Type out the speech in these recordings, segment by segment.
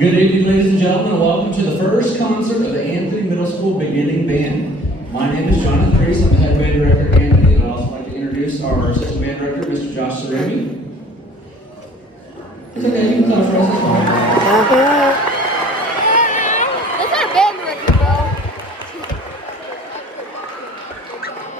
Good evening, ladies and gentlemen, and welcome to the first concert of the Anthony Middle School Beginning Band. My name is Jonathan Reese. I'm the head band director at Anthony, and I'd also like to introduce our assistant band director, Mr. Josh Sarami. It's okay, you can clap for us, it's fine. That's not a band director, bro.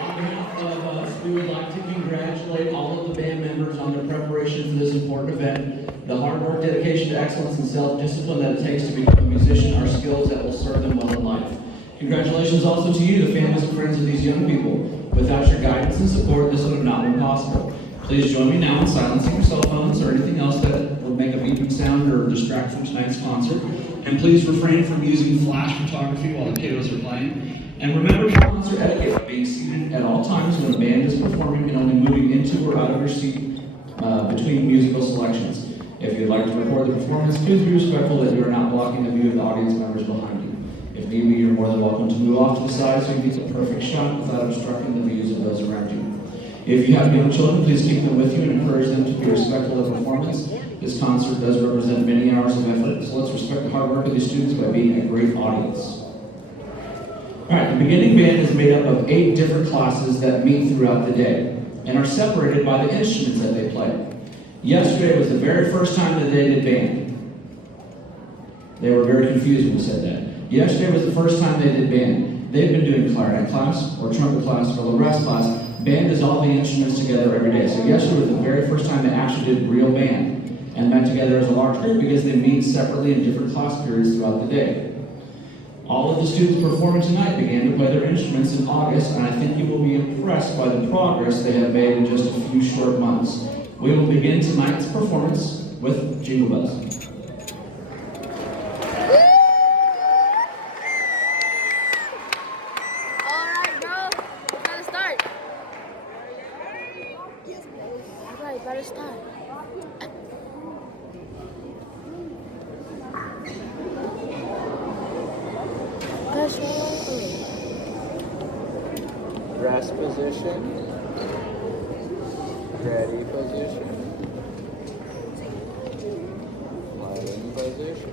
On behalf of us, we would like to congratulate all of the band members on their preparation for this important event. The hard work, dedication to excellence, and self-discipline that it takes to become a musician are skills that will serve them well in life. Congratulations also to you, the families and friends of these young people. Without your guidance and support, this would have not been possible. Please join me now in silencing your cell phones or anything else that will make a beeping sound or distract from tonight's concert. And please refrain from using flash photography while the kiddos are playing. And remember concert etiquette, being seated at all times when a band is performing and only moving into or out of your seat between musical selections. If you'd like to record the performance, please be respectful that you are not blocking the view of the audience members behind you. If need be, you're more than welcome to move off to the side so you get the perfect shot without obstructing the views of those around you. If you have young children, please keep them with you and encourage them to be respectful of the performance. This concert does represent many hours of effort, so let's respect the hard work of these students by being a great audience. Alright, the beginning band is made up of 8 different classes that meet throughout the day and are separated by the instruments that they play. Yesterday was the very first time that they did band. They were very confused when we said that. Yesterday was the first time they did band. They've been doing clarinet class, or trumpet class, or libresso class. Band is all the instruments together every day. So yesterday was the very first time they actually did real band and met together as a large group because they meet separately in different class periods throughout the day. All of the students performing tonight began to play their instruments in August, and I think you will be impressed by the progress they have made in just a few short months. We will begin tonight's performance with Jingle Bells. Alright, bro. Gotta start. Alright, better start. Rest position. Ready position. Violin position.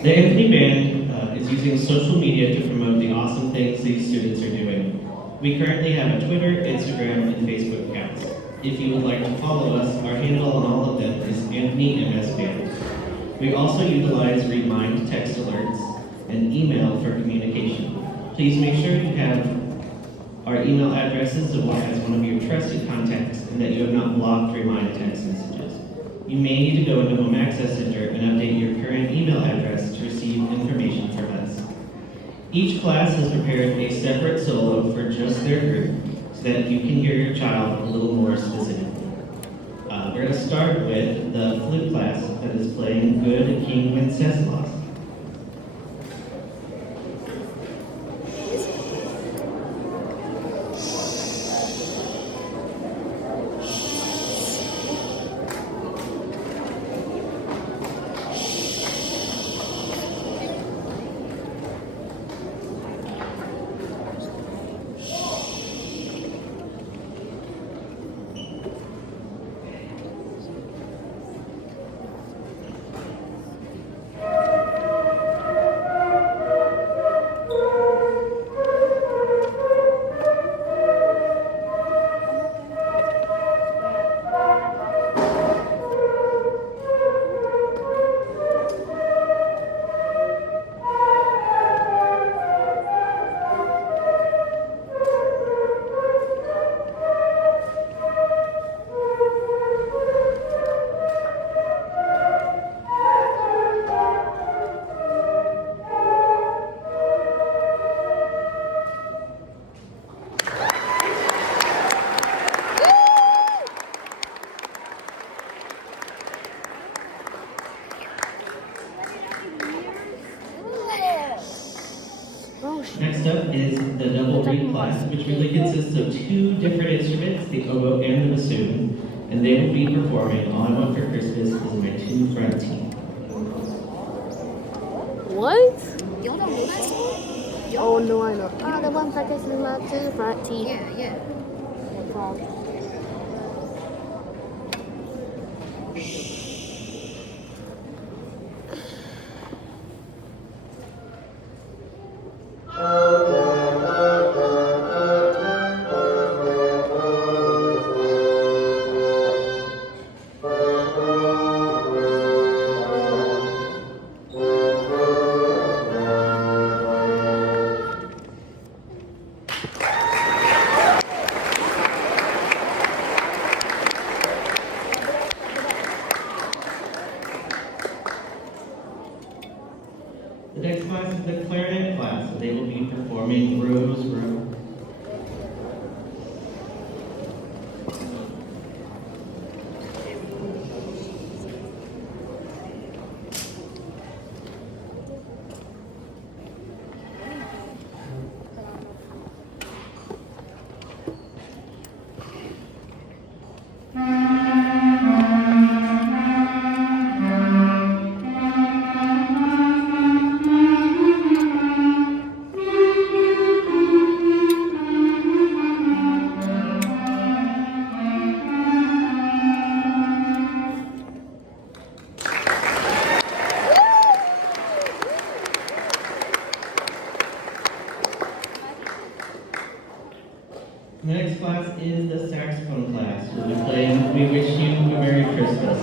The Anthony Band is using social media to promote the awesome things these students are doing. We currently have a Twitter, Instagram, and Facebook accounts. If you would like to follow us, our handle on all of them is Anthony MS Band. We also utilize Remind text alerts and email for communication. Please make sure you have our email addresses as one of your trusted contacts and that you have not blocked Remind text messages. You may need to go into Home Access Center and update your current email address to receive information from us. Each class has prepared a separate solo for just their group so that you can hear your child a little more specifically. We're going to start with the flute class that is playing Good King Wenceslas. Next up is the double reed class, which really consists of two different instruments, the oboe and the bassoon, and they will be performing All I Want for Christmas Is My Two Front Teeth. What? Y'all don't know that song? Oh no, I know. Ah, the one that gets in my two front teeth. Yeah. No problem. The next class is the clarinet class, and they will be performing Rose Row. The next class is the saxophone class. We'll be playing We Wish You a Merry Christmas.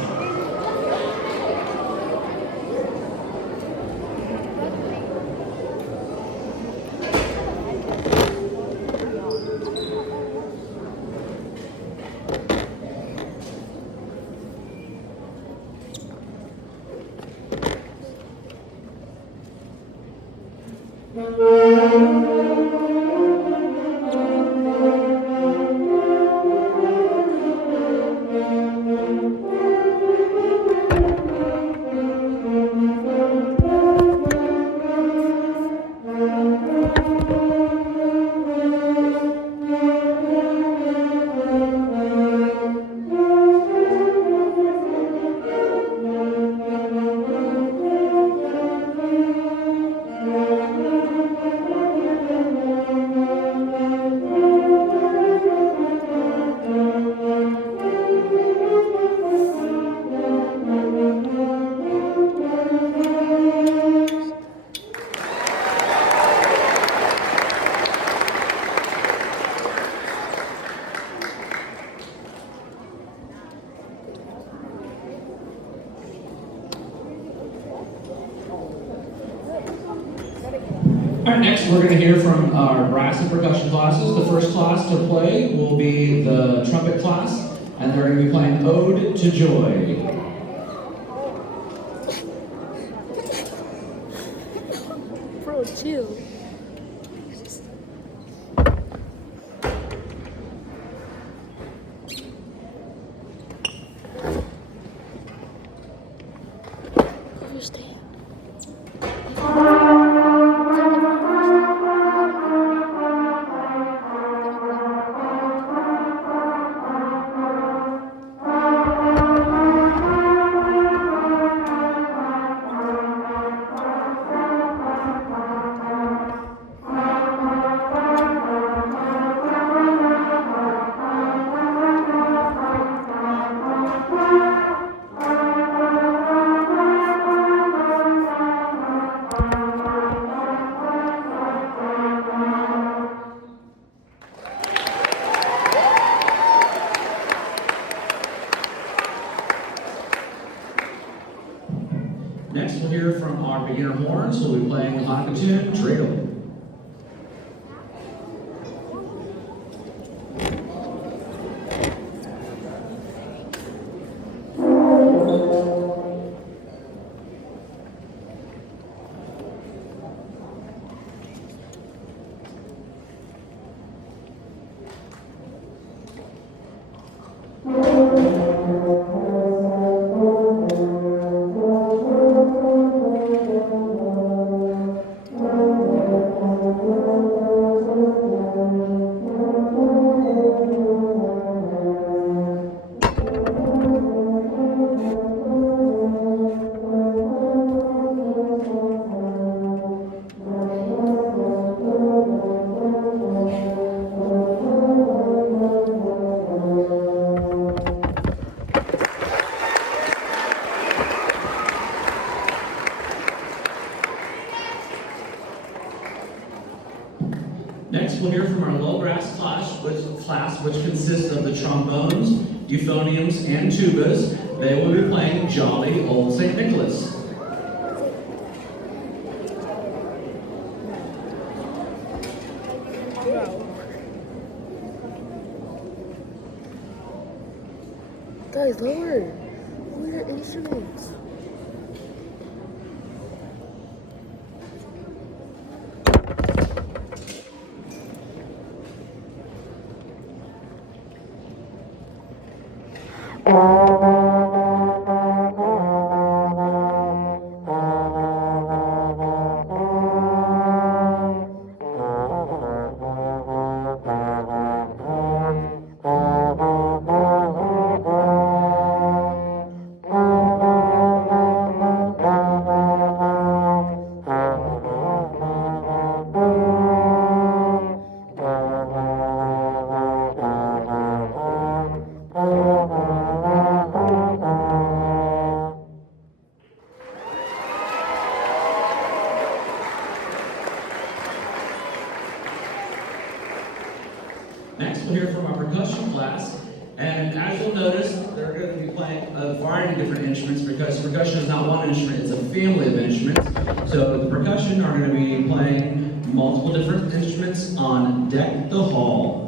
All right, next we're going to hear from our brass and percussion classes. The first class to play will be the trumpet class, and they're going to be playing Ode to Joy. Bro, chill. Understand. Next we'll hear from our beginner horns, who will be playing the Hanukkah tune, Dreidel. class, which consists of the trombones, euphoniums, and tubas. They will be playing Jolly Old St. Nicholas. Guys, lower your instruments. Next, we'll hear from our percussion class, and as you'll notice, they're going to be playing a variety of different instruments because percussion is not one instrument, it's a family of instruments. So the percussion are going to be playing multiple different instruments on Deck the Hall.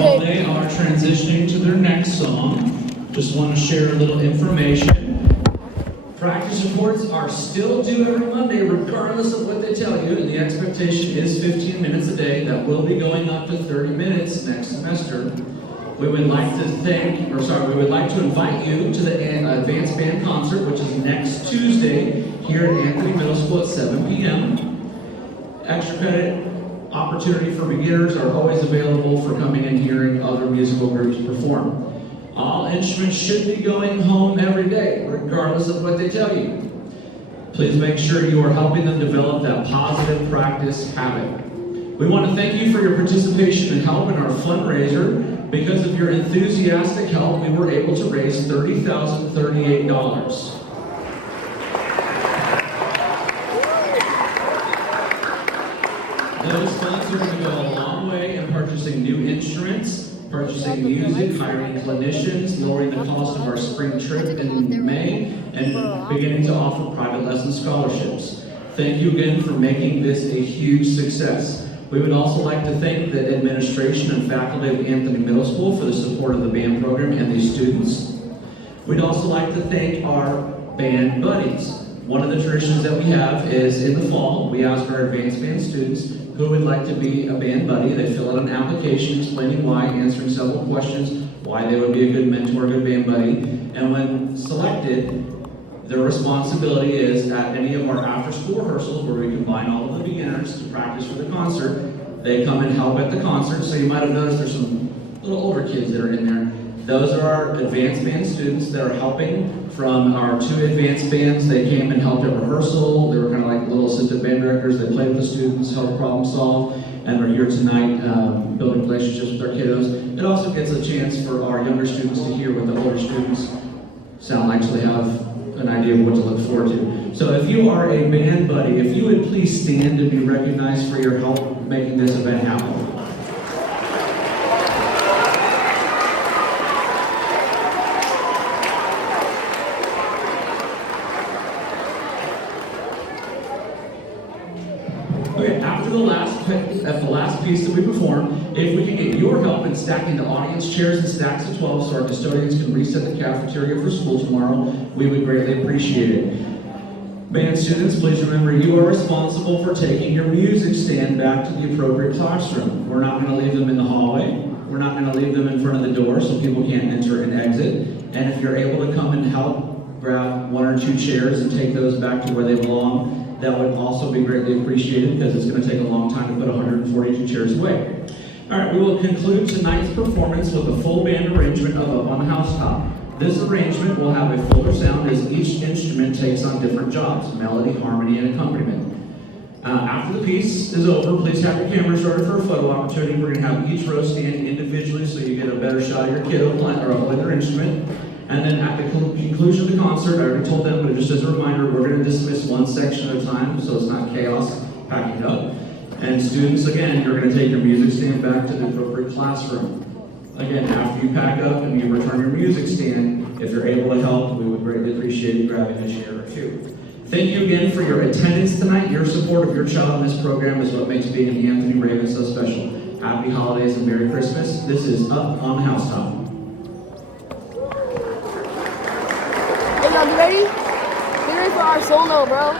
While they are transitioning to their next song, just want to share a little information. Practice reports are still due every Monday, regardless of what they tell you, and the expectation is 15 minutes a day. That will be going up to 30 minutes next semester. We would like to invite you to the Advanced Band Concert, which is next Tuesday here at Anthony Middle School at 7 p.m. Extra credit opportunity for beginners are always available for coming and hearing other musical groups perform. All instruments should be going home every day, regardless of what they tell you. Please make sure you are helping them develop that positive practice habit. We want to thank you for your participation and help in our fundraiser. Because of your enthusiastic help, we were able to raise $30,038. Those funds are going to go a long way in purchasing new instruments, purchasing music, hiring clinicians, lowering the cost of our spring trip in May, and beginning to offer private lesson scholarships. Thank you again for making this a huge success. We would also like to thank the administration and faculty of Anthony Middle School for the support of the band program and these students. We'd also like to thank our band buddies. One of the traditions that we have is in the fall, we ask our advanced band students who would like to be a band buddy. They fill out an application explaining why, answering several questions, why they would be a good mentor, a good band buddy. And when selected, their responsibility is at any of our after-school rehearsals where we combine all of the beginners to practice for the concert, they come and help at the concert. So you might have noticed there's some little older kids that are in there. Those are our advanced band students that are helping from our 2 advanced bands. They came and helped at rehearsal. They were kind of like little assistant band directors. They played with the students, helped problem solve, and are here tonight building relationships with our kiddos. It also gets a chance for our younger students to hear what the older students sound like, so they have an idea of what to look forward to. So if you are a band buddy, if you would please stand and be recognized for your help making this event happen. Okay, at the last piece that we perform, if we can get your help in stacking the audience chairs in stacks of 12 so our custodians can reset the cafeteria for school tomorrow, we would greatly appreciate it. Band students, please remember you are responsible for taking your music stand back to the appropriate classroom. We're not going to leave them in the hallway. We're not going to leave them in front of the door so people can't enter and exit. And if you're able to come and help grab 1 or 2 chairs and take those back to where they belong, that would also be greatly appreciated because it's going to take a long time to put 142 chairs away. All right, we will conclude tonight's performance with a full band arrangement of Up on the Housetop. This arrangement will have a fuller sound as each instrument takes on different jobs, melody, harmony, and accompaniment. After the piece is over, please have your camera started for a photo opportunity. We're going to have each row stand individually so you get a better shot of your kiddo playing their instrument. And then at the conclusion of the concert, I already told them, but just as a reminder, we're going to dismiss one section at a time so it's not chaos packing up. And students, again, you're going to take your music stand back to the appropriate classroom. Again, after you pack up and you return your music stand, if you're able to help, we would greatly appreciate you grabbing a chair or 2. Thank you again for your attendance tonight. Your support of your child in this program is what makes being an Anthony Raven so special. Happy holidays and Merry Christmas. This is Up on the Housetop. Hey, y'all, you ready? Get ready for our solo, bro.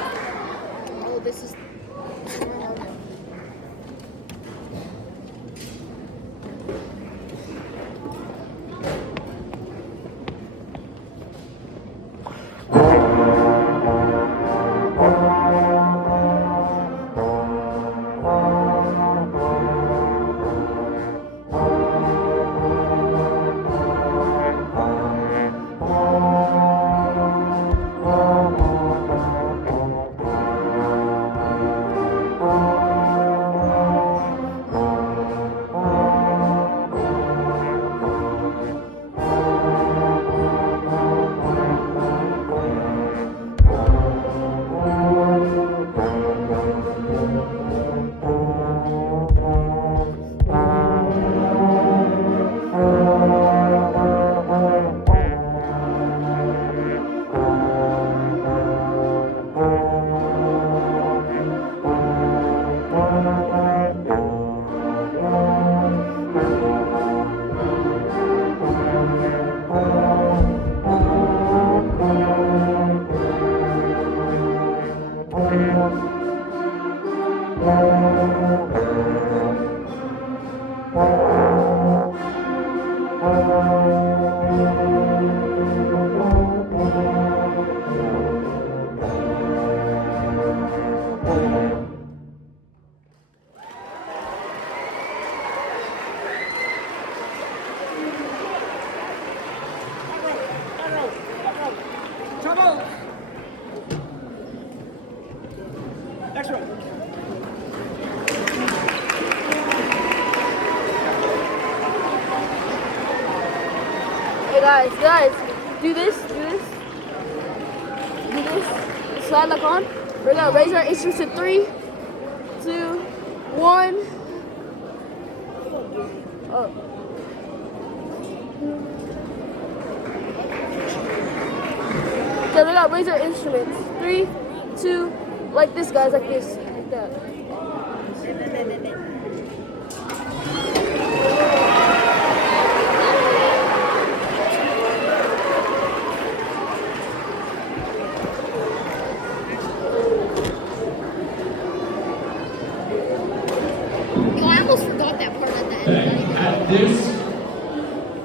Oh, this is. Hey guys, do this. Slide like on. We're gonna raise our instruments to 3, 2, 1. Up. Okay, we gotta raise our instruments. 3, 2, like this, guys, like this, like that.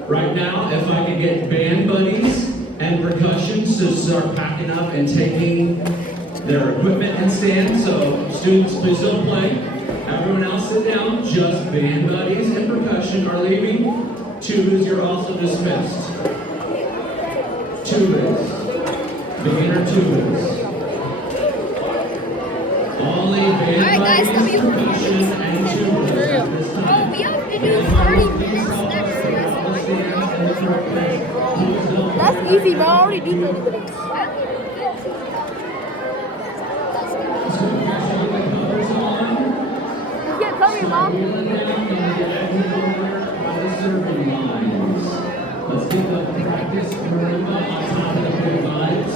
Right now, if I could get band buddies and percussion to start packing up and taking their equipment and stand. So students, please don't play. Everyone else sit down. Just band buddies and percussion are leaving Tubas, you're also dismissed. Tubas. Beginner tubas. Only band Alright, guys, buddies, W. percussion, and tubas at this Oh, time. we have to do 30 minutes next That's easy, bro. I already do 30 minutes. You can't tell me, Mom. Let's get the practice marimba on top of the good vibes.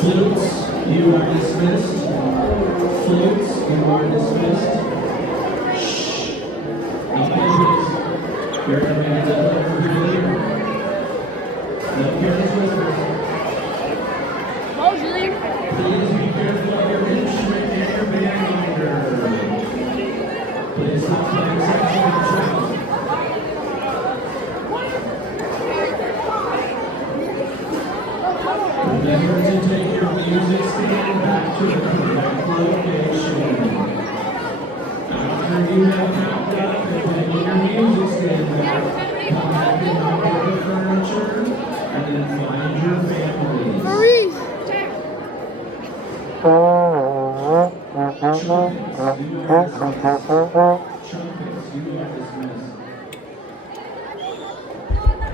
Flutes, you are dismissed. Flutes, you are dismissed. Shh. You're coming to the play for Julie. No careless whispers. Oh, Julie. Please be careful of your instrument and your band leader. Please stop playing sexual control. Remember to take your music stand back to the correct location. After you have packed up and taken your music stand back, come back and knock out the furniture, and then find your family. Maurice. Trumpets, you are dismissed.